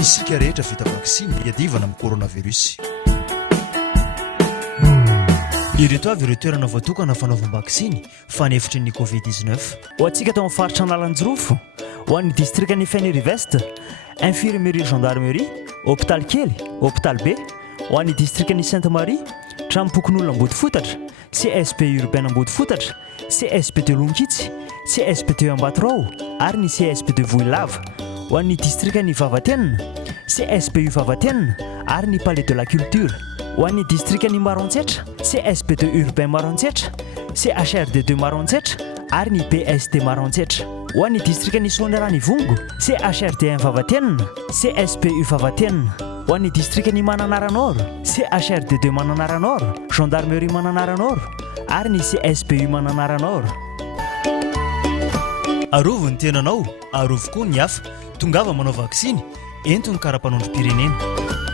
isika rehetra vita vaksiny hiadivana amin'ny koronavirus. Ireto avy ireo toerana voatokana fanaovam-vaksiny fanefitry ny Covid-19. Ho antsika tao amin'ny faritra Analanjirofo, ho an'ny distrika ny Fenirivest, infirmerie gendarmerie, hôpital kely, hôpital be, ho an'ny distrika ny Sainte-Marie, trano-pokon'olona Ambodifotatra, CSP urbaine Ambodifotatra, CSP de Lonkitsy, CSP de Ambatorao ary ny CSP de Voilava, ho an'ny distrika ny Vavatenina, CSPU Vavatenina ary ny Palais de la Culture, ho an'ny distrika ny Maroantsetra, CSP de urbain Maroantsetra, CHRD de Maroantsetra ary ny PSD Maroantsetra, ho an'ny distrika ny Soandrany Vongo, CHRD1 Vavatenina, CSPU Vavatenina, ho an'ny distrika ny Mananara Nord, CHRD de Mananara Nord, gendarmerie Mananara Nord ary ny CSPU Mananara Nord. Arovo ny tenanao, arovo koa ny hafa, tongava manao vaksiny, ento ny karapanondrom-pirenena.